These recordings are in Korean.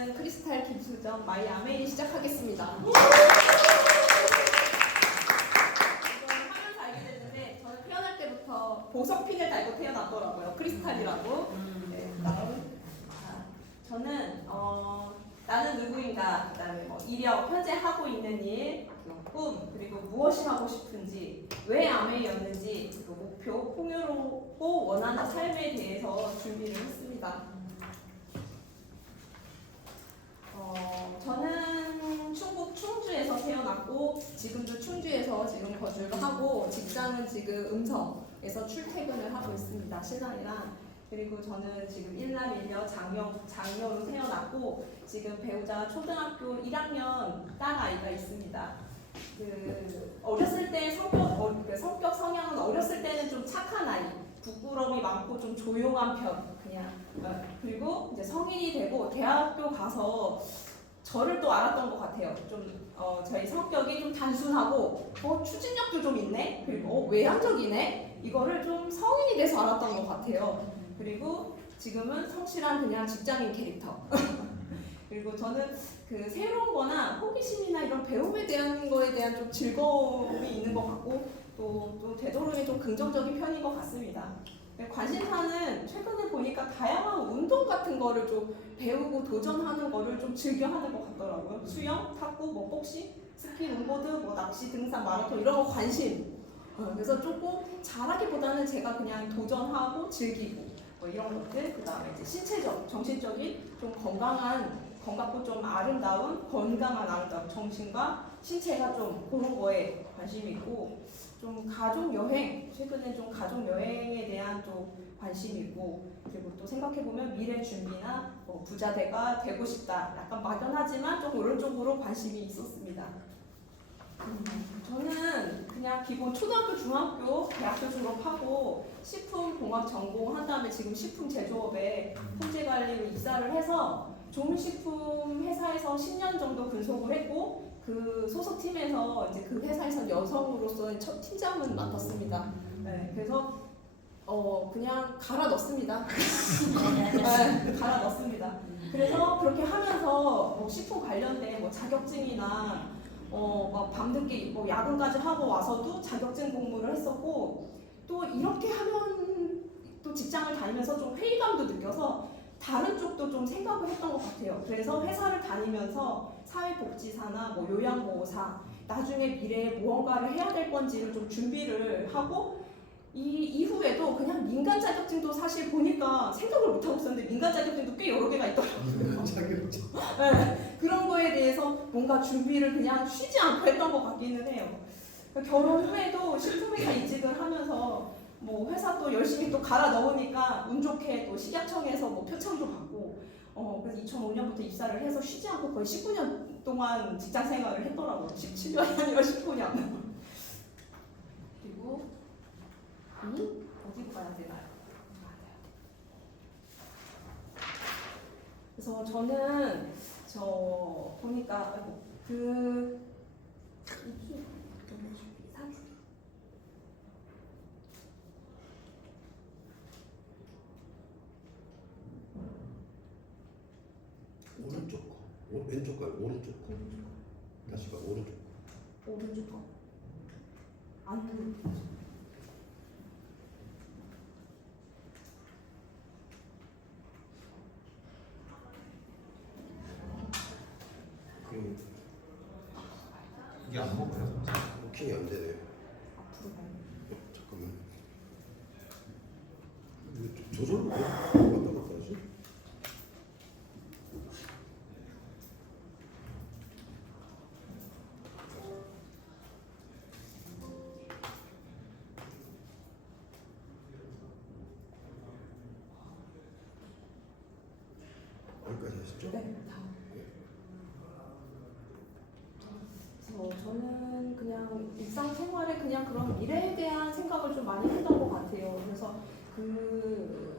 저는 크리스탈 김수정 마이 아메이 시작하겠습니다. 이건 하면서 알게 됐는데 저는 태어날 때부터 보석핀을 달고 태어났더라고요. 크리스탈이라고. 네, 저는 나는 누구인가, 그다음에 이력, 현재 하고 있는 일, 꿈, 그리고 무엇이 하고 싶은지, 왜 아메이였는지, 그리고 목표, 풍요롭고 원하는 삶에 대해서 준비를 했습니다. 저는 충북 충주에서 태어났고 지금도 충주에서 지금 거주를 하고 직장은 지금 음성에서 출퇴근을 하고 있습니다. 신랑이랑. 그리고 저는 지금 일남일녀 장녀로 태어났고 지금 배우자 초등학교 1학년 딸아이가 있습니다. 어렸을 때 성격 성향은 어렸을 때는 좀 착한 아이, 부끄러움이 많고 좀 조용한 편 그냥. 그리고 이제 성인이 되고 대학교 가서 저를 또 알았던 것 같아요. 좀 저희 성격이 좀 단순하고 추진력도 좀 있네. 그리고 외향적이네. 이거를 좀 성인이 돼서 알았던 것 같아요. 그리고 지금은 성실한 그냥 직장인 캐릭터. 그리고 저는 그 새로운 거나 호기심이나 이런 배움에 대한 거에 대한 좀 즐거움이 있는 것 같고 또 되도록이면 좀 긍정적인 편인 것 같습니다. 관심사는 최근에 보니까 다양한 운동 같은 거를 좀 배우고 도전하는 거를 좀 즐겨 하는 것 같더라고요. 수영, 탁구, 복싱, 스키, 롱보드, 낚시, 등산, 마라톤 이런 거 관심. 그래서 조금 잘하기보다는 제가 그냥 도전하고 즐기고 이런 것들. 그 다음에 이제 신체적, 정신적인 좀 건강하고 좀 건강한 아름다운 정신과 신체가 좀 그런 거에 관심이 있고, 좀 가족 여행, 최근에 좀 가족 여행에 대한 좀 관심이 있고, 그리고 또 생각해보면 미래 준비나 부자대가 되고 싶다. 약간 막연하지만 좀 그런 쪽으로 관심이 있었습니다. 저는 그냥 기본 초등학교, 중학교, 대학교 졸업하고 식품공학 전공한 다음에 지금 식품 제조업에 품질관리로 입사를 해서 조미식품 회사에서 10년 정도 근속을 했고, 그 소속팀에서 이제 그 회사에서 여성으로서의 첫 팀장을 맡았습니다. 네, 그래서 그냥 갈아 넣습니다. 네, 갈아 넣습니다. 그래서 그렇게 하면서 식품 관련된 자격증이나 막 밤늦게 야근까지 하고 와서도 자격증 공부를 했었고, 또 이렇게 하면 또 직장을 다니면서 좀 회의감도 느껴서 다른 쪽도 좀 생각을 했던 것 같아요. 그래서 회사를 다니면서 사회복지사나 요양보호사, 나중에 미래에 무언가를 해야 될 건지를 좀 준비를 하고, 이 이후에도 그냥 민간 자격증도 사실 보니까 생각을 못하고 있었는데 민간 자격증도 꽤 여러 개가 있더라고요. 네, 그런 거에 대해서 뭔가 준비를 그냥 쉬지 않고 했던 것 같기는 해요. 결혼 후에도 식품회사 이직을 하면서 회사 또 열심히 또 갈아 넣으니까 운 좋게 또 식약청에서 표창도 받고, 그래서 2005년부터 입사를 해서 쉬지 않고 거의 19년 동안 직장 생활을 했더라고요. 17년이 아니라 19년. 그리고 어디로 가야 되나요? 그래서 저는 보니까 오른쪽 거, 왼쪽 거, 오른쪽 거. 다시 봐, 오른쪽 거. 오른쪽 거. 안 들려. 이게 안 먹어요? 워킹이 안 되네. 앞으로 가야 돼. 잠깐만. 이거 조절을 왜 왔다 갔다 하지? 어디까지 하셨죠? 네, 다음. 저는 그냥 일상생활에 그냥 그런 미래에 대한 생각을 좀 많이 했던 것 같아요. 그래서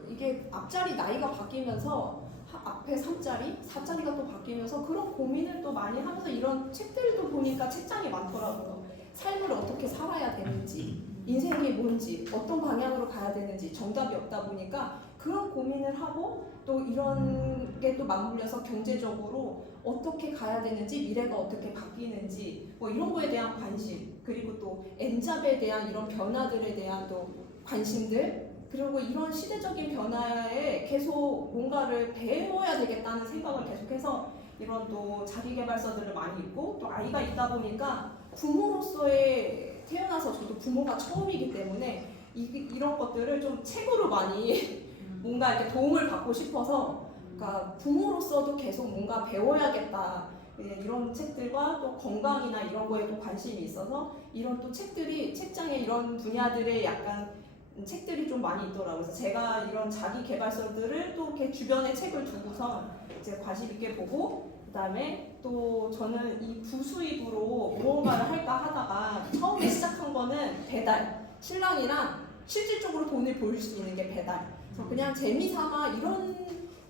이게 앞자리 나이가 바뀌면서 앞에 3자리, 4자리가 또 바뀌면서 그런 고민을 또 많이 하면서 이런 책들도 보니까 책장이 많더라고요. 삶을 어떻게 살아야 되는지, 인생이 뭔지, 어떤 방향으로 가야 되는지 정답이 없다 보니까 그런 고민을 하고 또 이런 게 또 맞물려서 경제적으로 어떻게 가야 되는지, 미래가 어떻게 바뀌는지 뭐 이런 거에 대한 관심, 그리고 또 N잡에 대한 이런 변화들에 대한 또 관심들, 그리고 이런 시대적인 변화에 계속 뭔가를 배워야 되겠다는 생각을 계속해서 이런 또 자기계발서들을 많이 읽고, 또 아이가 있다 보니까 부모로서의 태어나서 저도 부모가 처음이기 때문에 이런 것들을 좀 책으로 많이 뭔가 이렇게 도움을 받고 싶어서, 그러니까 부모로서도 계속 뭔가 배워야겠다, 이런 책들과 또 건강이나 이런 거에도 관심이 있어서 이런 또 책들이 책장에 이런 분야들의 약간 책들이 좀 많이 있더라고요. 그래서 제가 이런 자기 개발서들을 또 이렇게 주변에 책을 두고서 이제 관심 있게 보고, 그다음에 또 저는 이 부수입으로 무언가를 할까 하다가 처음에 시작한 거는 배달. 신랑이랑 실질적으로 돈을 벌 수 있는 게 배달. 그래서 그냥 재미삼아 이런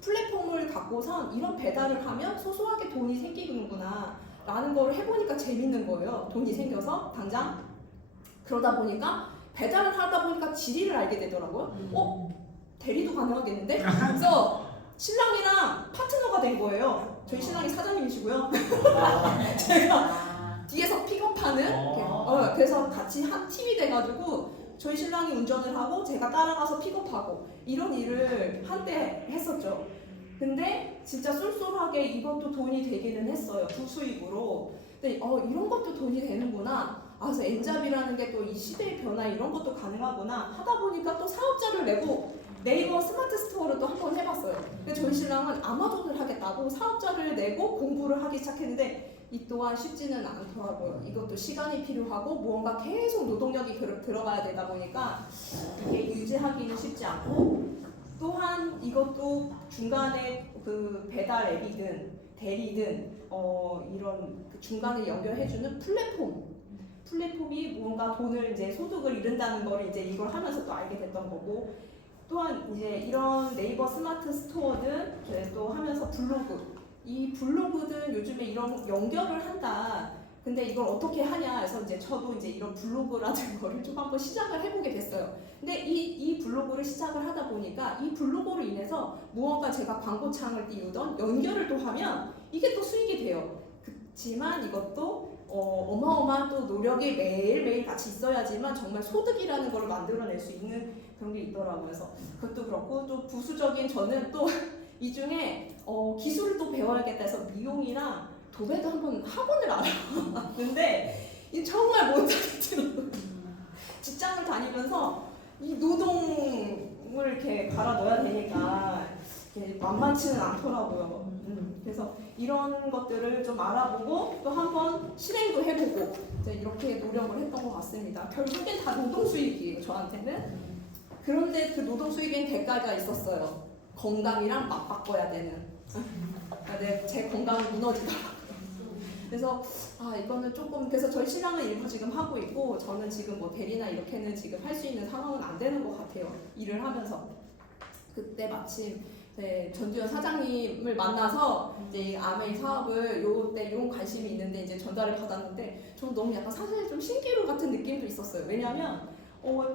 플랫폼을 갖고선 이런 배달을 하면 소소하게 돈이 생기는구나 라는 걸 해보니까 재밌는 거예요. 돈이 생겨서 당장. 그러다 보니까 배달을 하다 보니까 지리를 알게 되더라고요. 대리도 가능하겠는데? 그래서 신랑이랑 파트너가 된 거예요. 저희 신랑이 사장님이시고요. 제가 뒤에서 픽업하는, 그래서 같이 한 팀이 돼가지고 저희 신랑이 운전을 하고 제가 따라가서 픽업하고 이런 일을 한때 했었죠. 근데 진짜 쏠쏠하게 이것도 돈이 되기는 했어요. 부수입으로. 근데 이런 것도 돈이 되는구나. 그래서 N잡이라는 게 또 이 시대의 변화 이런 것도 가능하구나 하다 보니까 또 사업자를 내고 네이버 스마트 스토어를 또 한번 해봤어요. 근데 저희 신랑은 아마존을 하겠다고 사업자를 내고 공부를 하기 시작했는데 이 또한 쉽지는 않더라고요. 이것도 시간이 필요하고 무언가 계속 노동력이 들어가야 되다 보니까 이게 유지하기는 쉽지 않고, 또한 이것도 중간에 그 배달 앱이든 대리든 이런 그 중간에 연결해주는 플랫폼이 뭔가 돈을 이제 소득을 잃는다는 걸 이제 이걸 하면서 또 알게 됐던 거고, 또한 이제 이런 네이버 스마트 스토어든 또 하면서 이 블로그든 요즘에 이런 연결을 한다. 근데 이걸 어떻게 하냐 해서 이제 저도 이제 이런 블로그라는 거를 좀 한번 시작을 해보게 됐어요. 근데 이 블로그를 시작을 하다 보니까 이 블로그로 인해서 무언가 제가 광고창을 띄우던 연결을 또 하면 이게 또 수익이 돼요. 그렇지만 이것도 어마어마한 또 노력이 매일매일 같이 있어야지만 정말 소득이라는 걸 만들어낼 수 있는 그런 게 있더라고요. 그래서 그것도 그렇고, 또 부수적인 저는 또 이 중에 기술을 또 배워야겠다 해서 미용이랑 도배도 한번 학원을 알아봤는데 이 정말 못하겠더라고요. 직장을 다니면서 이 노동을 이렇게 갈아 넣어야 되니까 만만치는 않더라고요. 그래서 이런 것들을 좀 알아보고 또 한번 실행도 해보고 이제 이렇게 노력을 했던 것 같습니다. 결국엔 다 노동 수익이에요, 저한테는. 그런데 그 노동 수익엔 대가가 있었어요. 건강이랑 맞바꿔야 되는. 제 건강이 무너지더라고요. 그래서 이거는 조금, 그래서 저희 신랑은 일부 지금 하고 있고 저는 지금 뭐 대리나 이렇게는 지금 할 수 있는 상황은 안 되는 것 같아요. 일을 하면서. 그때 마침 전두현 사장님을 만나서 이제 아메이 사업을 요때 이런 관심이 있는데 이제 전달을 받았는데 저는 너무 약간 사실 좀 신기루 같은 느낌도 있었어요. 왜냐하면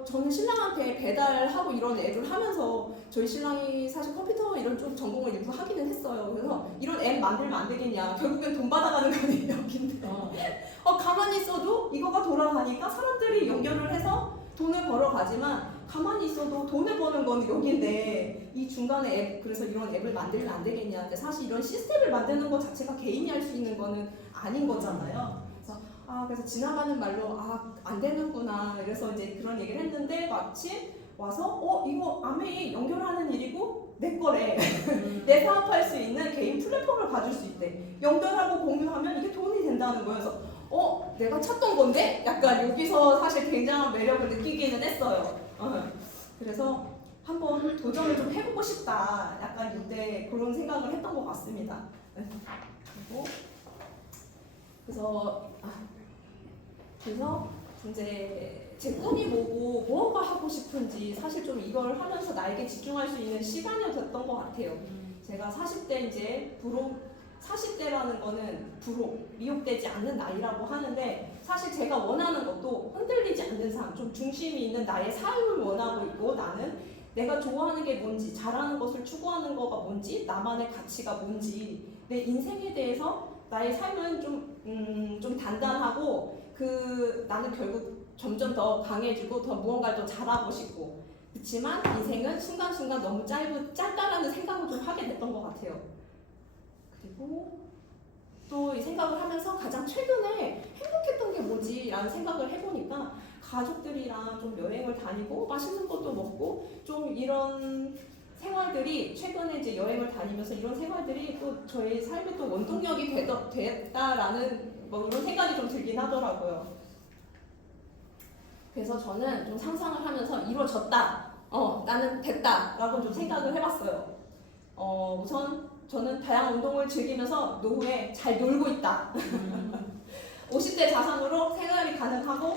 저는 신랑한테 배달하고 이런 앱을 하면서 저희 신랑이 사실 컴퓨터 이런 쪽 전공을 일부 하기는 했어요. 그래서 이런 앱 만들면 안 되겠냐. 결국엔 돈 받아가는 거는 여긴데. 가만히 있어도 이거가 돌아가니까 사람들이 연결을 해서 돈을 벌어가지만 가만히 있어도 돈을 버는 거는 여기인데 이 중간에 앱, 그래서 이런 앱을 만들면 안 되겠냐. 근데 사실 이런 시스템을 만드는 것 자체가 개인이 할 수 있는 거는 아닌 거잖아요. 그래서 지나가는 말로 안 되는구나. 그래서 이제 그런 얘기를 했는데 마침 와서 이거 아메이 연결하는 일이고 내 거래. 내 사업할 수 있는 개인 플랫폼을 가질 수 있대. 연결하고 공유하면 이게 돈이 된다는 거예요. 그래서 내가 찾던 건데? 약간 여기서 사실 굉장한 매력을 느끼기는 했어요. 그래서 한번 도전을 좀 해보고 싶다. 약간 이때 그런 생각을 했던 것 같습니다. 그리고 그래서 이제 제 꿈이 뭐고 뭐가 하고 싶은지 사실 좀 이걸 하면서 나에게 집중할 수 있는 시간이 됐던 것 같아요. 제가 40대 이제 40대라는 거는 부록, 미혹되지 않는 나이라고 하는데 사실 제가 원하는 것도 흔들리지 않는 삶, 좀 중심이 있는 나의 삶을 원하고 있고 나는 내가 좋아하는 게 뭔지, 잘하는 것을 추구하는 거가 뭔지, 나만의 가치가 뭔지, 내 인생에 대해서 나의 삶은 좀 단단하고 나는 결국 점점 더 강해지고 더 무언가를 더 잘하고 싶고 그렇지만 인생은 순간순간 너무 짧다라는 생각을 좀 하게 됐던 것 같아요. 그리고 또 이 생각을 하면서 가장 최근에 행복했던 게 뭐지? 라는 생각을 해보니까 가족들이랑 좀 여행을 다니고 맛있는 것도 먹고 좀 이런 생활들이 최근에 이제 여행을 다니면서 이런 생활들이 또 저의 삶의 또 원동력이 됐다라는 뭐 이런 생각이 좀 들긴 하더라고요. 그래서 저는 좀 상상을 하면서 이루어졌다. 나는 됐다라고 좀 생각을 해봤어요. 우선 저는 다양한 운동을 즐기면서 노후에 잘 놀고 있다. 50대 자산으로 생활이 가능하고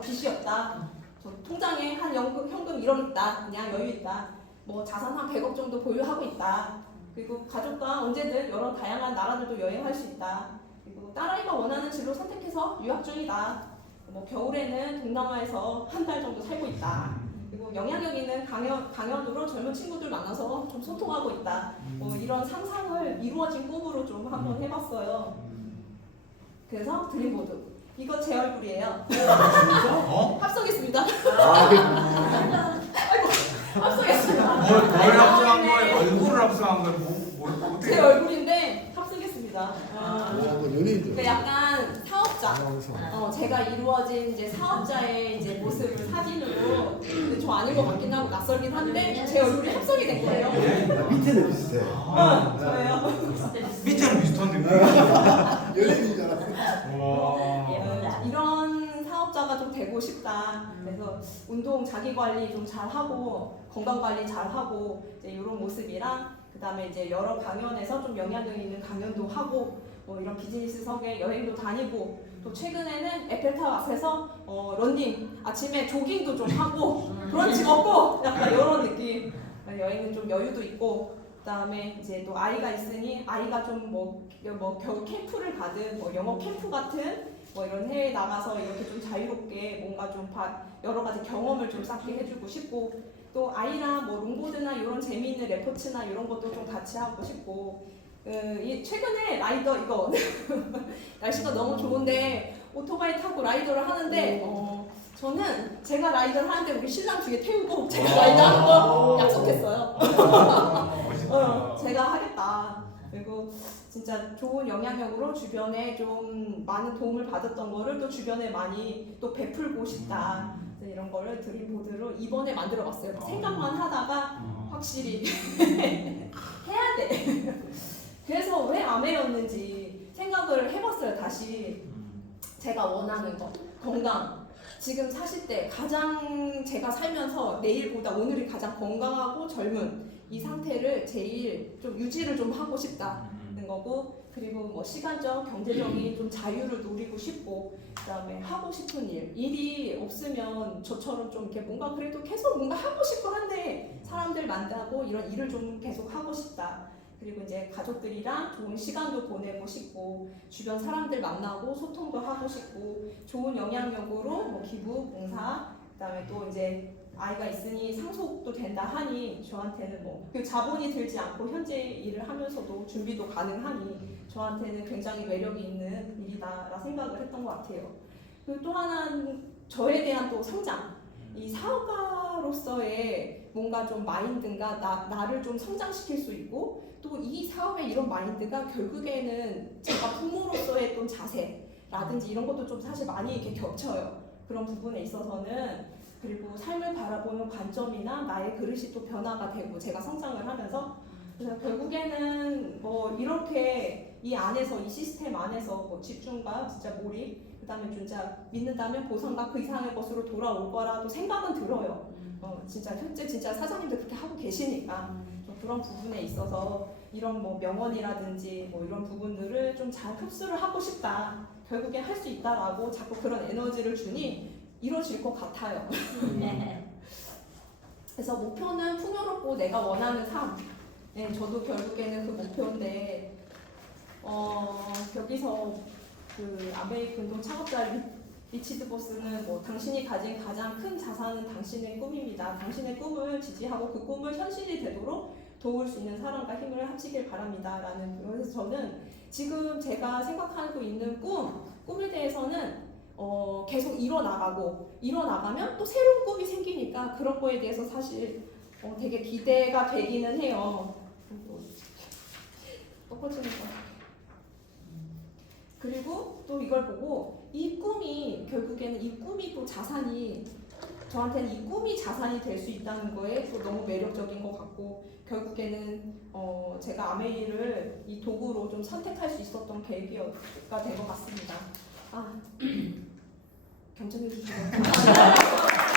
빚이 없다. 저 통장에 한 현금 1억 있다. 그냥 여유 있다. 뭐 자산 한 100억 정도 보유하고 있다. 그리고 가족과 언제든 여러 다양한 나라들도 여행할 수 있다. 그리고 딸아이가 원하는 진로 선택해서 유학 중이다. 뭐 겨울에는 동남아에서 한 달 정도 살고 있다. 그리고 영향력 있는 강연으로 젊은 친구들 만나서 좀 소통하고 있다. 뭐 이런 상상을 이루어진 꿈으로 좀 한번 해봤어요. 그래서 드림보드. 이거 제 얼굴이에요. 합성했습니다. 합성했습니다. 뭘 합성한 거예요? 얼굴을 합성한 거예요? 제 얼굴인데 합성했습니다. 연예인 줄 그 약간 사업자. 제가 이루어진 이제 사업자의 이제 모습을 사진으로 근데 저 아닌 것 같긴 하고 낯설긴 한데 제 얼굴이 합성이 된 거예요. 밑에는 비슷해. 저예요. 밑에는 비슷한데. 연예인인 줄 알았어. 이런 사업자가 좀 되고 싶다. 그래서 운동 자기 관리 좀 잘하고 건강 관리 잘하고 이제 이런 모습이랑 그다음에 이제 여러 강연에서 좀 영향력 있는 강연도 하고 뭐 이런 비즈니스석에 여행도 다니고 또 최근에는 에펠탑 앞에서 런닝 아침에 조깅도 좀 하고 브런치 먹고 약간 이런 느낌. 여행은 좀 여유도 있고 그다음에 이제 또 아이가 있으니 아이가 좀 뭐 겨울 캠프를 가든 뭐 영어 캠프 같은 뭐 이런 해외에 나가서 이렇게 좀 자유롭게 뭔가 좀 여러 가지 경험을 좀 쌓게 해주고 싶고 또 아이랑 뭐 롱보드나 이런 재미있는 레포츠나 이런 것도 좀 같이 하고 싶고 최근에 라이더 이거 날씨가 너무 좋은데 오토바이 타고 라이더를 하는데 저는 제가 라이더를 하는데 우리 신랑 뒤에 태우고 제가 라이더 하는 거 약속했어요. 제가 하겠다. 그리고 진짜 좋은 영향력으로 주변에 좀 많은 도움을 받았던 거를 또 주변에 많이 또 베풀고 싶다. 이런 거를 드림보드로 이번에 만들어봤어요. 생각만 하다가 확실히 해야 돼. 그래서 왜 아메였는지 생각을 해봤어요. 다시 제가 원하는 거 건강. 지금 40대 가장 제가 살면서 내일보다 오늘이 가장 건강하고 젊은 이 상태를 제일 좀 유지를 좀 하고 싶다는 거고 그리고 뭐 시간적 경제적인 좀 자유를 누리고 싶고 그다음에 하고 싶은 일이 없으면 저처럼 좀 이렇게 뭔가 그래도 계속 뭔가 하고 싶고 한데 사람들 만나고 이런 일을 좀 계속 하고 싶다. 그리고 이제 가족들이랑 좋은 시간도 보내고 싶고 주변 사람들 만나고 소통도 하고 싶고 좋은 영향력으로 뭐 기부, 봉사 그다음에 또 이제 아이가 있으니 상속도 된다 하니 저한테는 뭐 그 자본이 들지 않고 현재 일을 하면서도 준비도 가능하니 저한테는 굉장히 매력이 있는 일이다라 생각을 했던 것 같아요. 그리고 또 하나는 저에 대한 또 성장. 이 사업가로서의 뭔가 좀 마인드인가 나를 좀 성장시킬 수 있고 또 이 사업의 이런 마인드가 결국에는 제가 부모로서의 또 자세라든지 이런 것도 좀 사실 많이 이렇게 겹쳐요. 그런 부분에 있어서는 그리고 삶을 바라보는 관점이나 나의 그릇이 또 변화가 되고 제가 성장을 하면서 그래서 결국에는 뭐 이렇게 이 안에서 이 시스템 안에서 뭐 집중과 진짜 몰입 그다음에 진짜 믿는다면 보상과 그 이상의 것으로 돌아올 거라도 생각은 들어요. 진짜 현재 진짜 사장님도 그렇게 하고 계시니까 좀 그런 부분에 있어서 이런 뭐 명언이라든지 뭐 이런 부분들을 좀 잘 흡수를 하고 싶다. 결국에 할 수 있다라고 자꾸 그런 에너지를 주니 이루어질 것 같아요. 그래서 목표는 풍요롭고 내가 원하는 삶. 네, 저도 결국에는 그 목표인데 여기서 그 아베이 공동 창업자 리치드 보스는 뭐 당신이 가진 가장 큰 자산은 당신의 꿈입니다. 당신의 꿈을 지지하고 그 꿈을 현실이 되도록 도울 수 있는 사람과 힘을 합치길 바랍니다. 라는, 그래서 저는 지금 제가 생각하고 있는 꿈에 대해서는 계속 이뤄나가면 또 새로운 꿈이 생기니까 그런 거에 대해서 사실 되게 기대가 되기는 해요. 꺾어지는 거. 그리고 또 이걸 보고 이 꿈이 결국에는 이 꿈이 또 자산이 저한테는 이 꿈이 자산이 될 수 있다는 거에 또 너무 매력적인 것 같고 결국에는 제가 아메이를 이 도구로 좀 선택할 수 있었던 계기가 된 것 같습니다. 경청해 주셔서 감사합니다.